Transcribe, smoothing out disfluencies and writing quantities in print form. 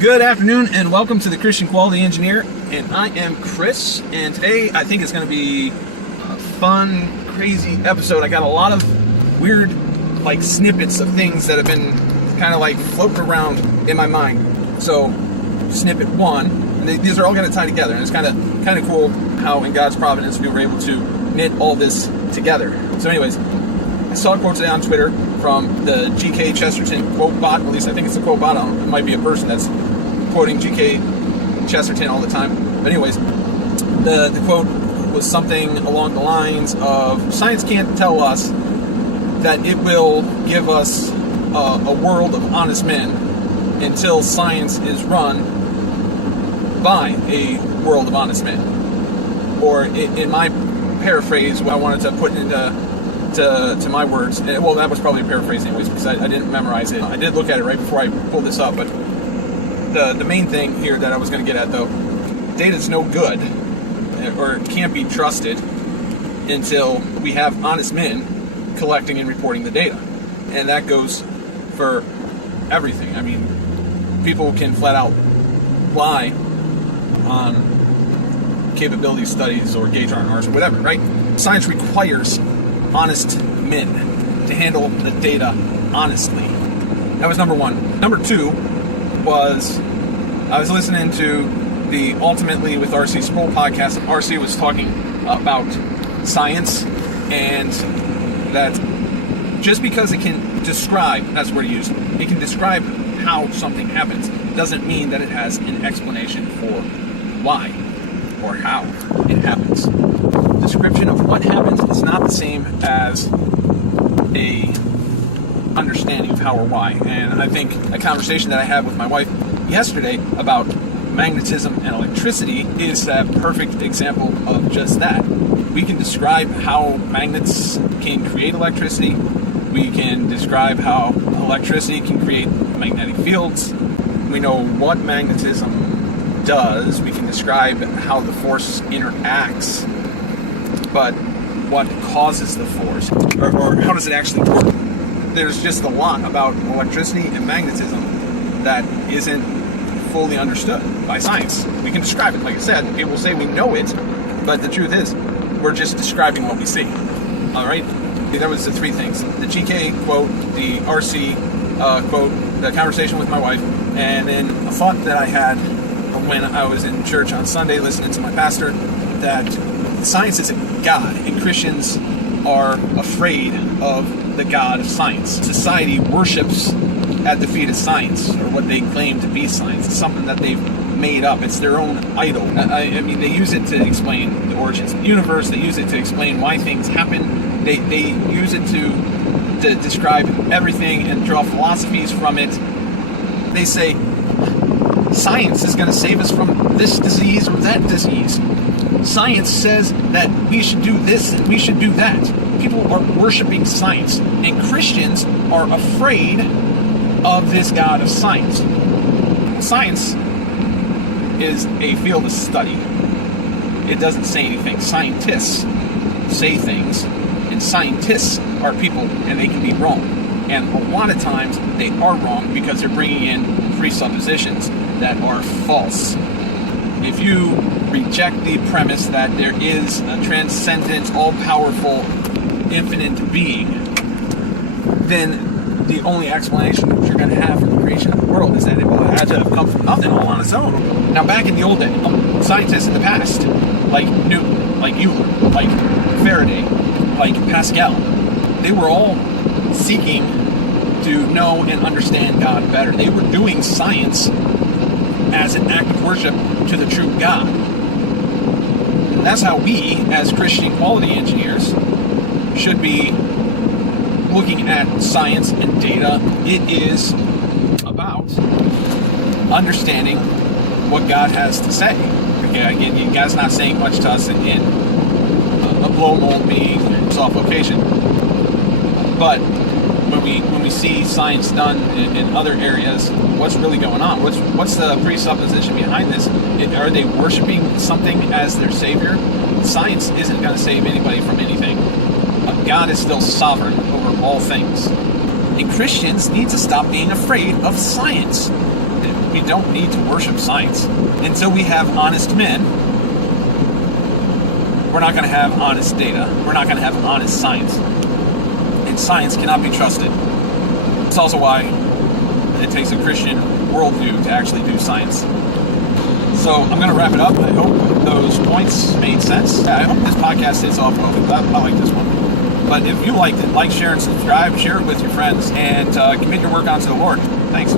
Good afternoon and welcome to the Christian Quality Engineer, and I am Chris, and today I think it's going to be a fun, crazy episode. I got a lot of weird snippets of things that have been kind of floating around in my mind. So snippet one, and these are all going to tie together, and it's kind of cool how in God's providence we were able to knit all this together. So anyways, I saw a quote today on Twitter from the G.K. Chesterton quote bot. At least I think it's a quote bot. It might be a person that's quoting G.K. Chesterton all the time. But anyways, the quote was something along the lines of, science can't tell us that it will give us a world of honest men until science is run by a world of honest men. Or in my paraphrase, what I wanted to put into my words, well, that was probably a paraphrase anyways, because I didn't memorize it. I did look at it right before I pulled this up, but the main thing here that I was going to get at, though, data's no good, or can't be trusted until we have honest men collecting and reporting the data. And that goes for everything. I mean, people can flat out lie on capability studies or gauge R&Rs or whatever, right? Science requires honest men to handle the data honestly. That was number one. Number two was, I was listening to the Ultimately with R.C. Sproul podcast. R.C. was talking about science, and that just because it can describe, that's what he used, it can describe how something happens, doesn't mean that it has an explanation for why or how it happens. Description of what happens is not the same as a understanding of how or why. And I think a conversation that I had with my wife yesterday about magnetism and electricity is that perfect example of just that. We can describe how magnets can create electricity. We can describe how electricity can create magnetic fields. We know what magnetism does. We can describe how the force interacts. But what causes the force, or how does it actually work? There's just a lot about electricity and magnetism that isn't fully understood by science. We can describe it, like I said. People say we know it, but the truth is, we're just describing what we see. All right? That was the three things. The GK quote, the RC quote, the conversation with my wife, and then a thought that I had when I was in church on Sunday listening to my pastor, that science is a god, and Christians are afraid of the god of science. Society worships at the feet of science, or what they claim to be science. It's something that they've made up. It's their own idol. I mean, they use it to explain the origins of the universe. They use it to explain why things happen. They use it to describe everything and draw philosophies from it. They say science is going to save us from this disease or that disease. Science says that we should do this and we should do that. People are worshiping science, and Christians are afraid of this God of science. Science is a field of study. It doesn't say anything. Scientists say things, and scientists are people, and they can be wrong. And a lot of times they are wrong because they're bringing in presuppositions that are false. If you reject the premise that there is a transcendent, all-powerful, infinite being, then the only explanation that you're going to have for the creation of the world is that it had to have come from nothing all on its own. Now, back in the old days, scientists in the past, like Newton, like Euler, like Faraday, like Pascal, they were all seeking to know and understand God better. They were doing science as an act of worship to the true God. And that's how we, as Christian quality engineers, should be looking at science and data. It is about understanding what God has to say. Okay, again, God's not saying much to us in a blow mold being soft location. But when we see science done in other areas, what's really going on? What's the presupposition behind this? Are they worshiping something as their savior? Science isn't going to save anybody from anything. God is still sovereign over all things. And Christians need to stop being afraid of science. We don't need to worship science. Until we have honest men, we're not going to have honest data. We're not going to have honest science. And science cannot be trusted. It's also why it takes a Christian worldview to actually do science. So I'm going to wrap it up. I hope those points made sense. I hope this podcast hits off well. I like this one. But if you liked it, like, share, and subscribe. Share it with your friends, and commit your work onto the Lord. Thanks.